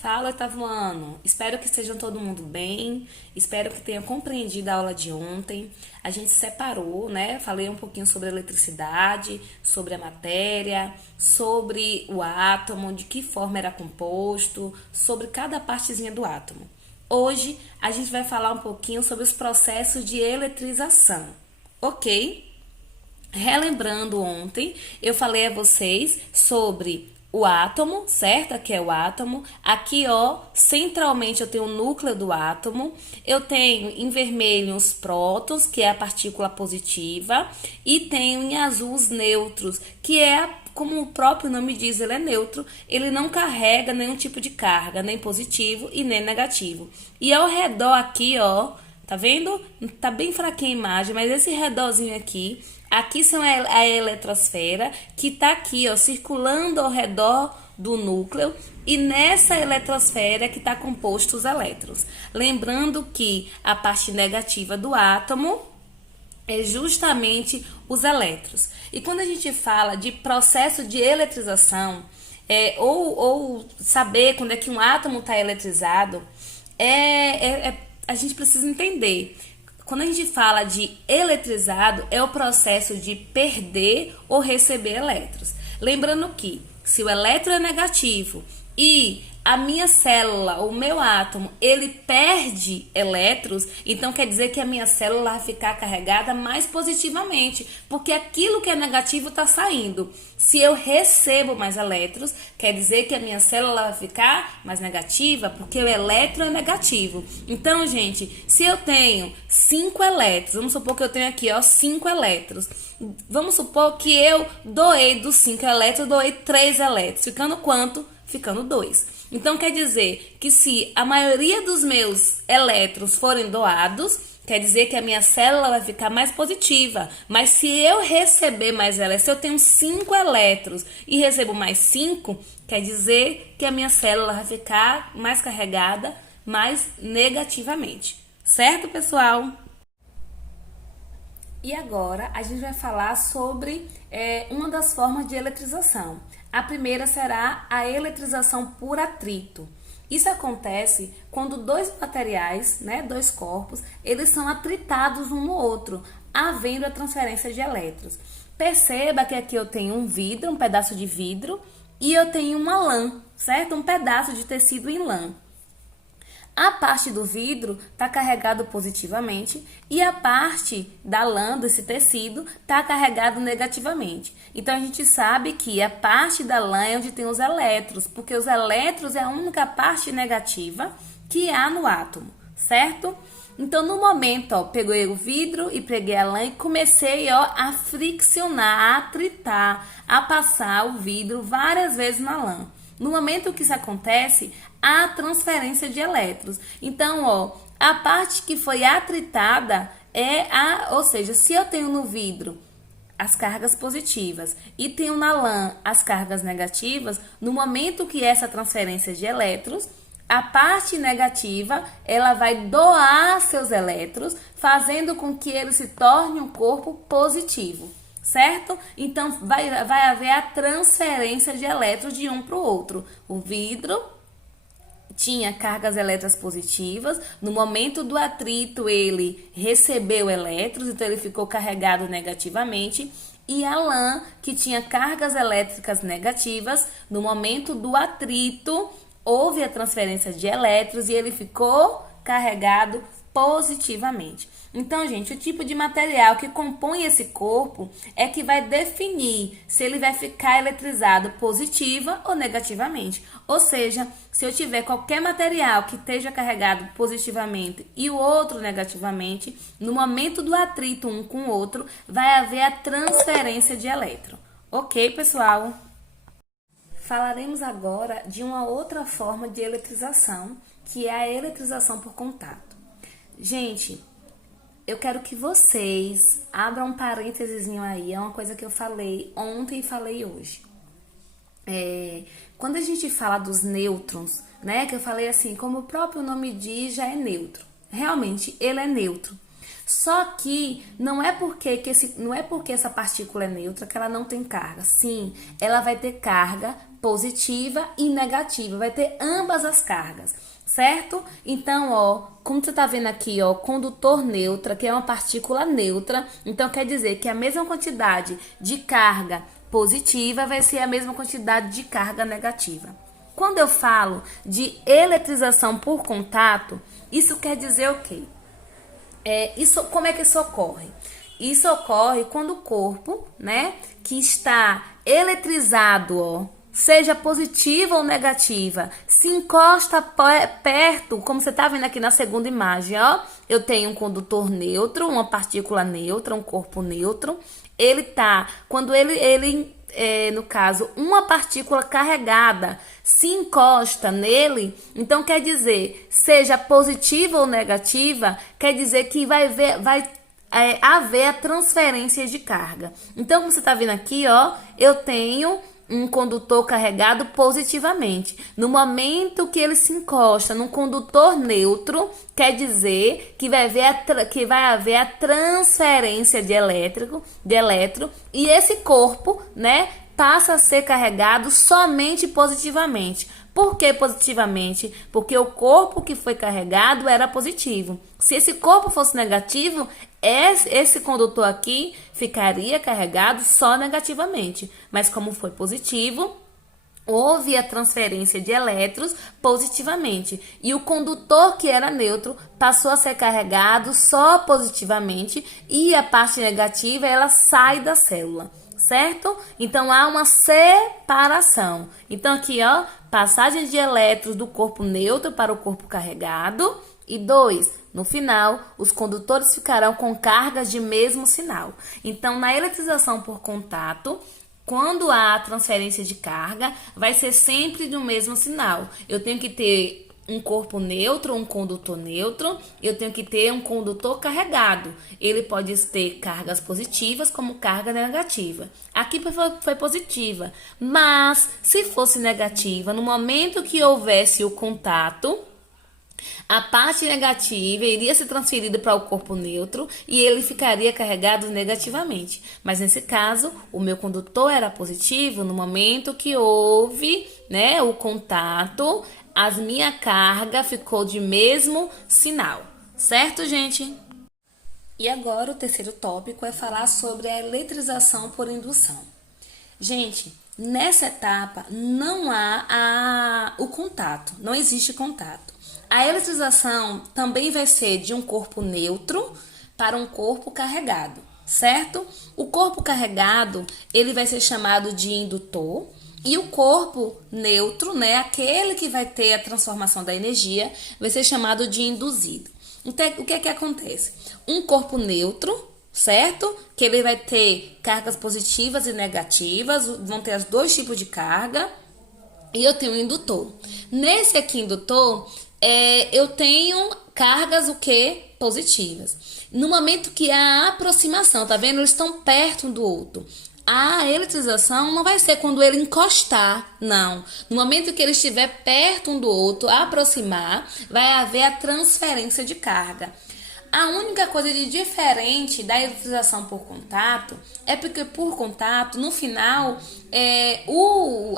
Fala, oitavo ano. Espero que estejam todo mundo bem. Espero que tenham compreendido a aula de ontem. A gente separou, né? Falei um pouquinho sobre a eletricidade, sobre a matéria, sobre o átomo, de que forma era composto, sobre cada partezinha do átomo. Hoje a gente vai falar um pouquinho sobre os processos de eletrização, ok? Relembrando ontem, eu falei a vocês sobre o átomo, certo? Aqui é o átomo. Aqui, ó, centralmente eu tenho o núcleo do átomo. Eu tenho em vermelho os prótons, que é a partícula positiva, e tenho em azul os nêutrons, que é como o próprio nome diz, ele é neutro, ele não carrega nenhum tipo de carga, nem positivo e nem negativo. E ao redor aqui, ó, tá vendo? Tá bem fraquinha a imagem, mas esse redorzinho aqui são a eletrosfera, que tá aqui, ó, circulando ao redor do núcleo, e nessa eletrosfera que está composto os elétrons. Lembrando que a parte negativa do átomo é justamente os elétrons. E quando a gente fala de processo de eletrização, ou saber quando é que um átomo está eletrizado, a gente precisa entender. Quando a gente fala de eletrizado, é o processo de perder ou receber elétrons. Lembrando que se o elétron é negativo e a minha célula, o meu átomo, ele perde elétrons, então quer dizer que a minha célula vai ficar carregada mais positivamente, porque aquilo que é negativo está saindo. Se eu recebo mais elétrons, quer dizer que a minha célula vai ficar mais negativa, porque o elétron é negativo. Então, gente, se eu tenho 5 elétrons, vamos supor que eu tenho aqui, ó, 5 elétrons. Vamos supor que eu doei dos 5 elétrons, doei 3 elétrons, ficando quanto? Ficando 2. Então, quer dizer que se a maioria dos meus elétrons forem doados, quer dizer que a minha célula vai ficar mais positiva. Mas se eu receber mais elétrons, se eu tenho 5 elétrons e recebo mais 5, quer dizer que a minha célula vai ficar mais carregada, mais negativamente. Certo, pessoal? E agora a gente vai falar sobre uma das formas de eletrização. A primeira será a eletrização por atrito. Isso acontece quando dois materiais, né, dois corpos, eles são atritados um no outro, havendo a transferência de elétrons. Perceba que aqui eu tenho um vidro, um pedaço de vidro, e eu tenho uma lã, certo? Um pedaço de tecido em lã. A parte do vidro está carregado positivamente e a parte da lã, desse tecido, está carregado negativamente. Então, a gente sabe que a parte da lã é onde tem os elétrons, porque os elétrons é a única parte negativa que há no átomo, certo? Então, no momento, ó, peguei o vidro e peguei a lã e comecei, ó, a friccionar, a atritar, a passar o vidro várias vezes na lã. No momento que isso acontece, há transferência de elétrons. Então, ó, a parte que foi atritada ou seja, se eu tenho no vidro as cargas positivas e tenho na lã as cargas negativas, no momento que essa transferência de elétrons, a parte negativa, ela vai doar seus elétrons, fazendo com que ele se torne um corpo positivo. Certo? Então, vai haver a transferência de elétrons de um para o outro. O vidro tinha cargas elétricas positivas. No momento do atrito, ele recebeu elétrons, então ele ficou carregado negativamente. E a lã, que tinha cargas elétricas negativas, no momento do atrito, houve a transferência de elétrons e ele ficou carregado positivamente. Então, gente, o tipo de material que compõe esse corpo é que vai definir se ele vai ficar eletrizado positiva ou negativamente. Ou seja, se eu tiver qualquer material que esteja carregado positivamente e o outro negativamente, no momento do atrito um com o outro, vai haver a transferência de elétron. Ok, pessoal? Falaremos agora de uma outra forma de eletrização, que é a eletrização por contato. Gente, eu quero que vocês abram um parênteses aí, é uma coisa que eu falei ontem e falei hoje. Quando a gente fala dos nêutrons, né, que eu falei assim, como o próprio nome diz, já é neutro. Realmente, ele é neutro. Só que não é porque essa partícula é neutra que ela não tem carga. Sim, ela vai ter carga positiva e negativa, vai ter ambas as cargas, certo? Então, ó, como você tá vendo aqui, ó, condutor neutra, que é uma partícula neutra, então quer dizer que a mesma quantidade de carga positiva vai ser a mesma quantidade de carga negativa. Quando eu falo de eletrização por contato, isso quer dizer o quê? Como é que isso ocorre? Isso ocorre quando o corpo, né, que está eletrizado, ó, seja positiva ou negativa, se encosta perto, como você está vendo aqui na segunda imagem, ó, eu tenho um condutor neutro, uma partícula neutra, um corpo neutro. Quando no caso, uma partícula carregada se encosta nele, então quer dizer, seja positiva ou negativa, quer dizer que vai haver a transferência de carga. Então, como você está vendo aqui, ó, eu tenho um condutor carregado positivamente. No momento que ele se encosta num condutor neutro, quer dizer que vai haver a transferência de elétron, e esse corpo, né, passa a ser carregado somente positivamente. Por que positivamente? Porque o corpo que foi carregado era positivo. Se esse corpo fosse negativo, esse condutor aqui ficaria carregado só negativamente. Mas como foi positivo, houve a transferência de elétrons positivamente. E o condutor que era neutro passou a ser carregado só positivamente e a parte negativa ela sai da célula. Certo? Então, há uma separação. Então, aqui, ó, passagem de elétrons do corpo neutro para o corpo carregado. E 2, no final, os condutores ficarão com cargas de mesmo sinal. Então, na eletrização por contato, quando há transferência de carga, vai ser sempre do mesmo sinal. Eu tenho que ter um corpo neutro, um condutor neutro, eu tenho que ter um condutor carregado. Ele pode ter cargas positivas como carga negativa. Aqui foi positiva, mas se fosse negativa, no momento que houvesse o contato, a parte negativa iria ser transferida para o corpo neutro e ele ficaria carregado negativamente. Mas nesse caso, o meu condutor era positivo no momento que houve, né, o contato, a minha carga ficou de mesmo sinal. Certo, gente? E agora o terceiro tópico é falar sobre a eletrização por indução. Gente, nessa etapa não há o contato, não existe contato. A eletrização também vai ser de um corpo neutro para um corpo carregado, certo? O corpo carregado, ele vai ser chamado de indutor e o corpo neutro, né, aquele que vai ter a transformação da energia, vai ser chamado de induzido. Então, o que é que acontece? Um corpo neutro, certo? Que ele vai ter cargas positivas e negativas, vão ter os dois tipos de carga. E eu tenho um indutor. Nesse aqui indutor, eu tenho cargas o quê? Positivas. No momento que há aproximação, tá vendo? Eles estão perto um do outro. A eletrização não vai ser quando ele encostar, não. No momento que ele estiver perto um do outro, aproximar, vai haver a transferência de carga. A única coisa de diferente da eletrização por contato é porque por contato, no final, o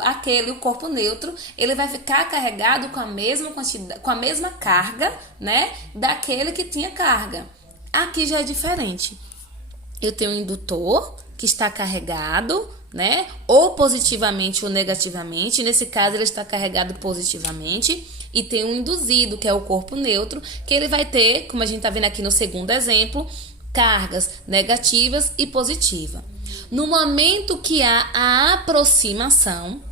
corpo neutro, ele vai ficar carregado com a mesma quantidade, com a mesma carga, né, daquele que tinha carga. Aqui já é diferente. Eu tenho um indutor que está carregado, né, ou positivamente ou negativamente. Nesse caso, ele está carregado positivamente. E tem um induzido, que é o corpo neutro, que ele vai ter, como a gente está vendo aqui no segundo exemplo, cargas negativas e positivas. No momento que há a aproximação,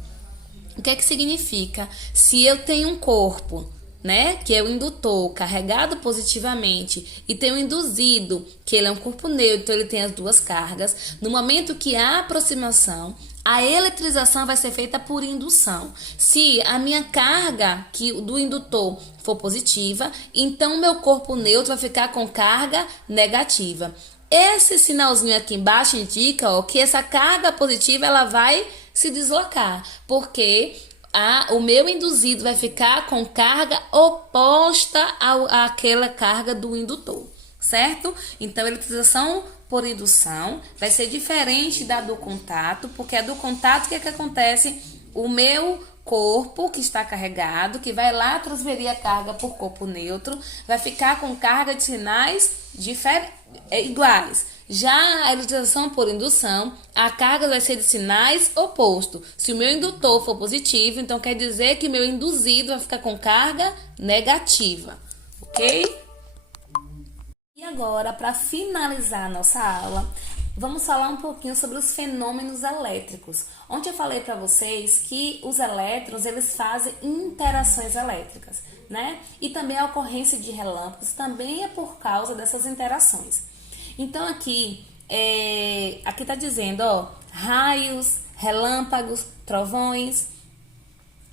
o que é que significa? Se eu tenho um corpo, né, que é o indutor, carregado positivamente, e tem o induzido, que ele é um corpo neutro, então ele tem as duas cargas, no momento que há aproximação, a eletrização vai ser feita por indução. Se a minha carga do indutor for positiva, então meu corpo neutro vai ficar com carga negativa. Esse sinalzinho aqui embaixo indica, ó, que essa carga positiva ela vai se deslocar, porque o meu induzido vai ficar com carga oposta àquela carga do indutor. certo? Então, a eletrização por indução vai ser diferente da do contato, porque a do contato, o que é que acontece? O meu corpo que está carregado, que vai lá transferir a carga por corpo neutro, vai ficar com carga de sinais iguais. Já a eletrização por indução, a carga vai ser de sinais oposto. Se o meu indutor for positivo, então quer dizer que meu induzido vai ficar com carga negativa, ok? E agora, para finalizar a nossa aula, vamos falar um pouquinho sobre os fenômenos elétricos. Ontem eu falei para vocês que os elétrons, eles fazem interações elétricas, né? E também a ocorrência de relâmpagos também é por causa dessas interações. Então aqui tá dizendo, ó, raios, relâmpagos, trovões.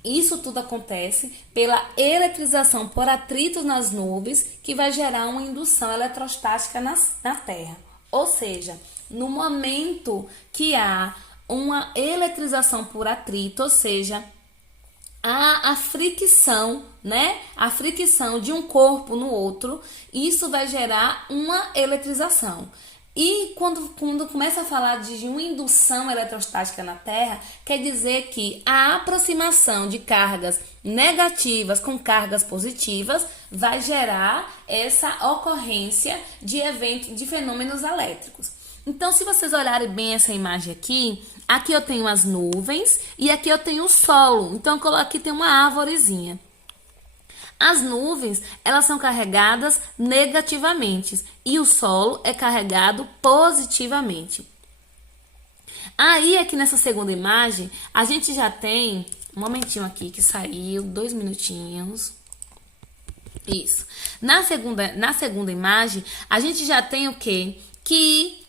Isso tudo acontece pela eletrização por atritos nas nuvens, que vai gerar uma indução eletrostática na Terra. Ou seja, no momento que há uma eletrização por atrito, ou seja, há a fricção, né? A fricção de um corpo no outro, isso vai gerar uma eletrização. E quando começa a falar de uma indução eletrostática na Terra, quer dizer que a aproximação de cargas negativas com cargas positivas vai gerar essa ocorrência de eventos, de fenômenos elétricos. Então, se vocês olharem bem essa imagem aqui eu tenho as nuvens e aqui eu tenho o solo. Então, aqui tem uma árvorezinha. As nuvens, elas são carregadas negativamente e o solo é carregado positivamente. Aí, aqui nessa segunda imagem, a gente já tem... Um momentinho aqui que saiu, 2 minutinhos. Isso. Na segunda imagem, a gente já tem o quê? Que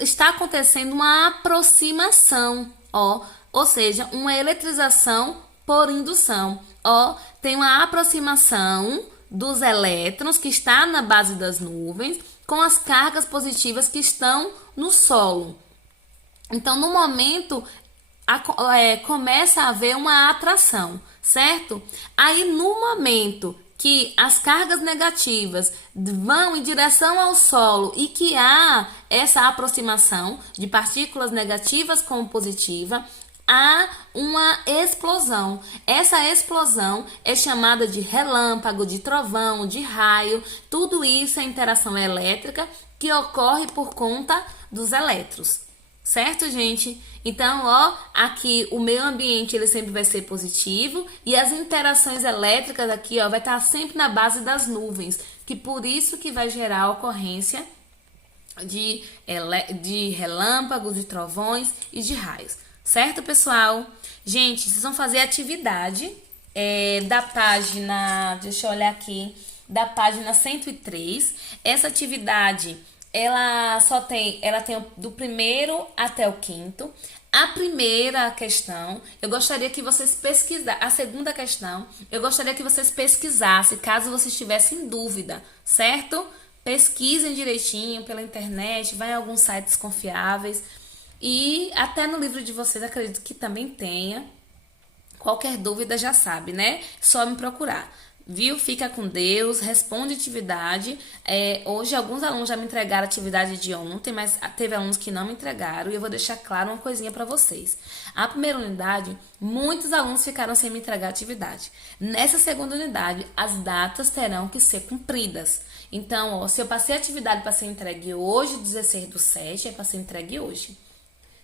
está acontecendo uma aproximação, ó, ou seja, uma eletrização por indução. Ó, tem uma aproximação dos elétrons que está na base das nuvens com as cargas positivas que estão no solo. Então, no momento, começa a haver uma atração, certo? Aí, no momento que as cargas negativas vão em direção ao solo e que há essa aproximação de partículas negativas com positiva, há uma explosão. Essa explosão é chamada de relâmpago, de trovão, de raio. Tudo isso é interação elétrica que ocorre por conta dos elétrons. Certo, gente? Então, ó, aqui o meio ambiente ele sempre vai ser positivo e as interações elétricas aqui, ó, vai estar sempre na base das nuvens, que por isso que vai gerar a ocorrência de relâmpagos, de trovões e de raios. Certo, pessoal? Gente, vocês vão fazer a atividade da página, deixa eu olhar aqui, da página 103. Essa atividade, ela tem do primeiro até o quinto. A primeira questão, eu gostaria que vocês pesquisassem. A segunda questão, eu gostaria que vocês pesquisassem, caso vocês tivessem dúvida, certo? Pesquisem direitinho pela internet, vai em alguns sites confiáveis. E até no livro de vocês, acredito que também tenha. Qualquer dúvida já sabe, né? Só me procurar. Viu? Fica com Deus, responde atividade. Hoje alguns alunos já me entregaram a atividade de ontem, mas teve alunos que não me entregaram. E eu vou deixar claro uma coisinha para vocês. A primeira unidade, muitos alunos ficaram sem me entregar a atividade. Nessa segunda unidade, as datas terão que ser cumpridas. Então, ó, se eu passei a atividade para ser entregue hoje, 16/7, é para ser entregue hoje.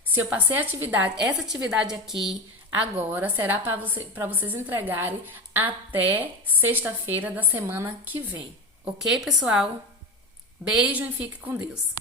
Se eu passei a atividade, essa atividade aqui, agora, será para vocês entregarem até sexta-feira da semana que vem. Ok, pessoal? Beijo e fique com Deus.